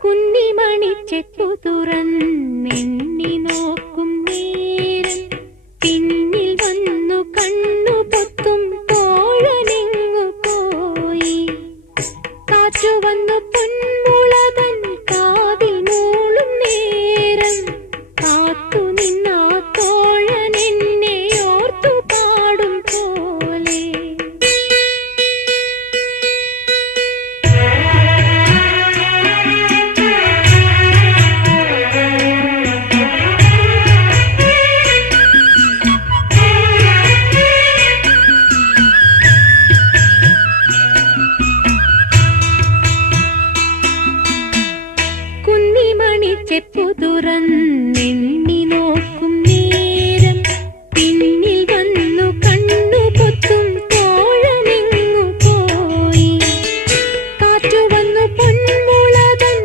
കുന്നിമണി ചെപ്പു തുറന്നെണ്ണി നോക്കും നേരം. പിന്നിൽ വന്നു കണ്ണു പൊത്തും തോഴനെങ്ങു പോയി കാറ്റു വന്നു പൊന്മുളതൻ കുന്നിമണി ചെപ്പു തുറന്നെണ്ണി നോക്കും